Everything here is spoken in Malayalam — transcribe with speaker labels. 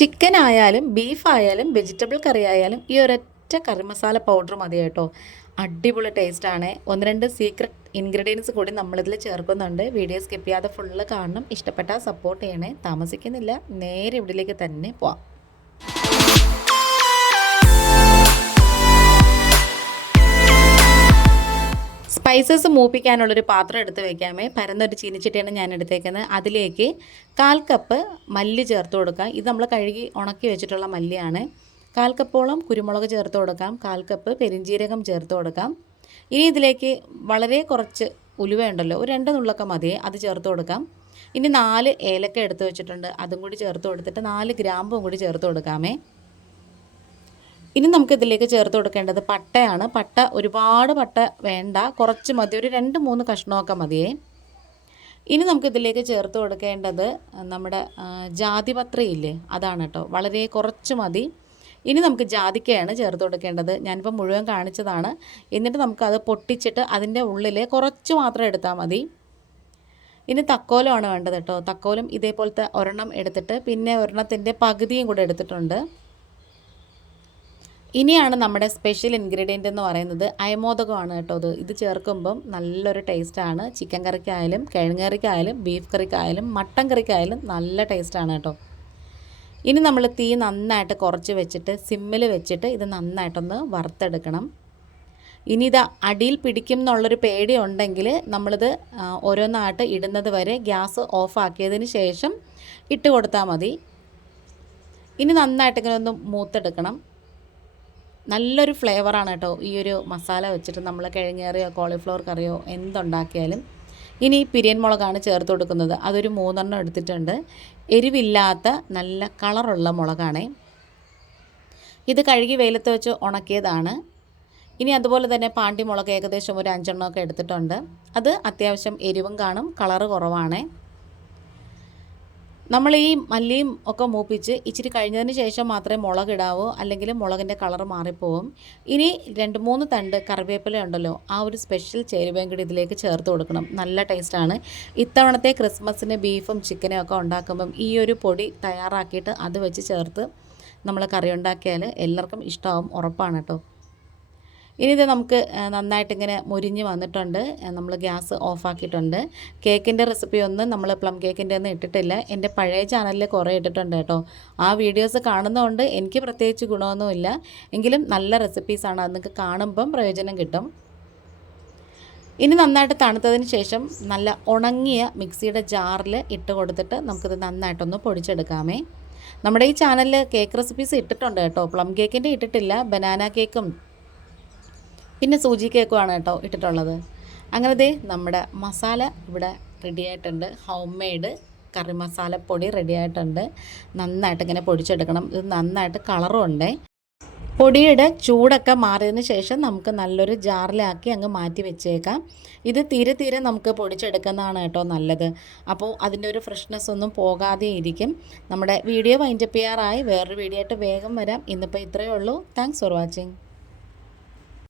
Speaker 1: ചിക്കൻ ആയാലും ബീഫ് ആയാലും വെജിറ്റബിൾ കറി ആയാലും ഈ ഒരൊറ്റ കറി മസാല പൗഡർ മതി കേട്ടോ. അടിപൊളി ടേസ്റ്റാണ് ഒന്ന് രണ്ട് സീക്രട്ട് ഇൻഗ്രീഡിയൻസ് കൂടി നമ്മളിതിൽ ചേർക്കുന്നുണ്ട്. വീഡിയോ സ്കിപ്പ് ചെയ്യാതെ ഫുള്ള് കാണണം. ഇഷ്ടപ്പെട്ടാൽ സപ്പോർട്ട് ചെയ്യണേ. താമസിക്കുന്നില്ല. നേരെ ഇവിടിലേക്ക് തന്നെ പോവാം. സ്പൈസസ് മൂപ്പിക്കാനുള്ളൊരു പാത്രം എടുത്ത് വെക്കാമേ. പരന്നൊരു ചീനിച്ചിട്ടാണ് ഞാൻ എടുത്തേക്കുന്നത് അതിലേക്ക് കാൽ കപ്പ് മല്ലി ചേർത്ത് കൊടുക്കാം. ഇത് നമ്മൾ കഴുകി ഉണക്കി വെച്ചിട്ടുള്ള മല്ലിയാണ്. കാൽ കപ്പോളം കുരുമുളക് ചേർത്ത് കൊടുക്കാം. കാൽ കപ്പ് പെരിഞ്ജീരകം ചേർത്ത് കൊടുക്കാം. ഇനി ഇതിലേക്ക് വളരെ കുറച്ച് ഉലുവ ഉണ്ടല്ലോ ഒരു രണ്ട് നുള്ളൊക്കെ മതിയെ അത് ചേർത്ത് കൊടുക്കാം. ഇനി നാല് ഏലക്ക എടുത്ത് വെച്ചിട്ടുണ്ട് അതും കൂടി ചേർത്ത് കൊടുത്തിട്ട് നാല് ഗ്രാമ്പും കൂടി ചേർത്ത് കൊടുക്കാമേ. ഇനി നമുക്ക് ഇതിലേക്ക് ചേർത്ത് കൊടുക്കേണ്ടത് പട്ടയാണ്. പട്ട ഒരുപാട് പട്ട വേണ്ട. കുറച്ച് മതി. ഒരു രണ്ട് മൂന്ന് കഷ്ണമൊക്കെ മതിയേ. ഇനി നമുക്ക് ഇതിലേക്ക് ചേർത്ത് കൊടുക്കേണ്ടത് നമ്മുടെ ജാതിപത്രയില്ലേ അതാണ് കേട്ടോ വളരെ കുറച്ച് മതി. ഇനി നമുക്ക് ജാതിക്കയാണ് ചേർത്ത് കൊടുക്കേണ്ടത്. ഞാനിപ്പോൾ മുഴുവൻ കാണിച്ചതാണ്. എന്നിട്ട് നമുക്കത് പൊട്ടിച്ചിട്ട് അതിന്റെ ഉള്ളിൽ കുറച്ച് മാത്രം എടുത്താൽ മതി. ഇനി തക്കോലമാണ് വേണ്ടത് കേട്ടോ തക്കോലും ഇതേപോലത്തെ ഒരെണ്ണം എടുത്തിട്ട് പിന്നെ ഒരെണ്ണത്തിന്റെ പകുതിയും കൂടെ എടുത്തിട്ടുണ്ട്. ഇനിയാണ് നമ്മുടെ സ്പെഷ്യൽ ഇൻഗ്രീഡിയന്റ് എന്ന് പറയുന്നത് അയമോദകമാണ് കേട്ടോ ഇത്. ഇത് ചേർക്കുമ്പം നല്ലൊരു ടേസ്റ്റാണ് ചിക്കൻ കറിക്കായാലും കിഴങ്ങ് കറിക്കായാലും ബീഫ് കറിക്കായാലും മട്ടൻ കറിക്കായാലും നല്ല ടേസ്റ്റാണ് കേട്ടോ. ഇനി നമ്മൾ തീ നന്നായിട്ട് കുറച്ച് വെച്ചിട്ട് സിമ്മിൽ വെച്ചിട്ട് ഇത് നന്നായിട്ടൊന്ന് വറുത്തെടുക്കണം. ഇനി ഇത് അടിയിൽ പിടിക്കും എന്നുള്ളൊരു പേടി ഉണ്ടെങ്കിൽ നമ്മളിത് ഓരോന്നായിട്ട് ഇടുന്നത് വരെ ഗ്യാസ് ഓഫാക്കിയതിന് ശേഷം ഇട്ട് കൊടുത്താൽ മതി. ഇനി നന്നായിട്ട് ഇങ്ങനെ ഒന്ന് മൂത്തെടുക്കണം. നല്ലൊരു ഫ്ലേവറാണ് കേട്ടോ ഈ ഒരു മസാല വെച്ചിട്ട് നമ്മൾ കിഴങ്ങേറിയോ കോളിഫ്ലവർ കറിയോ എന്തുണ്ടാക്കിയാലും. ഇനി പിരിയൻ മുളകാണ് ചേർത്ത് കൊടുക്കുന്നത്. അതൊരു മൂന്നെണ്ണം എടുത്തിട്ടുണ്ട്. എരിവില്ലാത്ത നല്ല കളറുള്ള മുളകാണേ. ഇത് കഴുകി വെയിലത്ത് വെച്ച് ഉണക്കിയതാണ്. ഇനി അതുപോലെ തന്നെ പാണ്ടി മുളക് ഏകദേശം ഒരു അഞ്ചെണ്ണമൊക്കെ എടുത്തിട്ടുണ്ട്. അത് അത്യാവശ്യം എരിവും കാണും കളറ് കുറവാണേ. നമ്മൾ ഈ മല്ലിയും ഒക്കെ മൂപ്പിച്ച് ഇച്ചിരി കഴിഞ്ഞതിന് ശേഷം മാത്രമേ മുളക് ഇടാവൂ അല്ലെങ്കിൽ മുളകിന്റെ കളർ മാറിപ്പോവും. ഇനി രണ്ട് മൂന്ന് തണ്ട് കറിവേപ്പില ഉണ്ടല്ലോ ആ ഒരു സ്പെഷ്യൽ ചേരുവയും കൂടി ഇതിലേക്ക് ചേർത്ത് കൊടുക്കണം. നല്ല ടേസ്റ്റാണ്. ഇത്തവണത്തെ ക്രിസ്മസിന് ബീഫും ചിക്കനും ഒക്കെ ഉണ്ടാക്കുമ്പം ഈ ഒരു പൊടി തയ്യാറാക്കിയിട്ട് അത് വെച്ച് ചേർത്ത് നമ്മൾ കറി ഉണ്ടാക്കിയാൽ എല്ലാവർക്കും ഇഷ്ടമാവും ഉറപ്പാണ് കേട്ടോ. ഇനി നമുക്ക് നന്നായിട്ട് ഇങ്ങനെ മുരിഞ്ഞ് വന്നിട്ടുണ്ട്. നമ്മൾ ഗ്യാസ് ഓഫാക്കിയിട്ടുണ്ട് കേക്കിന്റെ റെസിപ്പി ഒന്നും നമ്മൾ പ്ലം കേക്കിന്റെ ഒന്നും ഇട്ടിട്ടില്ല. എന്റെ പഴയ ചാനലിൽ കുറേ ഇട്ടിട്ടുണ്ട് കേട്ടോ. ആ വീഡിയോസ് കാണുന്നതുകൊണ്ട് എനിക്ക് പ്രത്യേകിച്ച് ഗുണമൊന്നുമില്ല. എങ്കിലും നല്ല റെസിപ്പീസാണ് അത് നിങ്ങൾക്ക് കാണുമ്പം പ്രയോജനം കിട്ടും. ഇനി നന്നായിട്ട് തണുത്തതിന് ശേഷം നല്ല ഉണങ്ങിയ മിക്സിയുടെ ജാറിൽ ഇട്ട് കൊടുത്തിട്ട് നമുക്കിത് നന്നായിട്ടൊന്ന് പൊടിച്ചെടുക്കാമേ. നമ്മുടെ ഈ ചാനലിൽ കേക്ക് റെസിപ്പീസ് ഇട്ടിട്ടുണ്ട് കേട്ടോ. പ്ലം കേക്കിന്റെ ഇട്ടിട്ടില്ല. ബനാന കേക്കും പിന്നെ സൂചി കേക്കുമാണ് കേട്ടോ ഇട്ടിട്ടുള്ളത്. അങ്ങനെ ദേ നമ്മുടെ മസാല ഇവിടെ റെഡി ആയിട്ടുണ്ട്. ഹോം മെയ്ഡ് കറി മസാലപ്പൊടി റെഡി ആയിട്ടുണ്ട്. നന്നായിട്ട് ഇങ്ങനെ പൊടിച്ചെടുക്കണം. ഇത് നന്നായിട്ട് കളറും ഉണ്ട്. പൊടിയുടെ ചൂടൊക്കെ മാറിയതിന് ശേഷം നമുക്ക് നല്ലൊരു ജാറിലാക്കി അങ്ങ് മാറ്റി വെച്ചേക്കാം. ഇത് തീരെ തീരെ നമുക്ക് പൊടിച്ചെടുക്കുന്നതാണ് കേട്ടോ നല്ലത്. അപ്പോൾ അതിന്റെ ഒരു ഫ്രഷ്നെസ് ഒന്നും പോകാതെ ഇരിക്കും. നമ്മുടെ വീഡിയോ വൈൻഡപ്പ് ചെയ്യാറായി. വേറൊരു വീഡിയോ ആയിട്ട് വേഗം വരാം. ഇന്നിപ്പോൾ ഇത്രയേ ഉള്ളൂ. Thanks for watching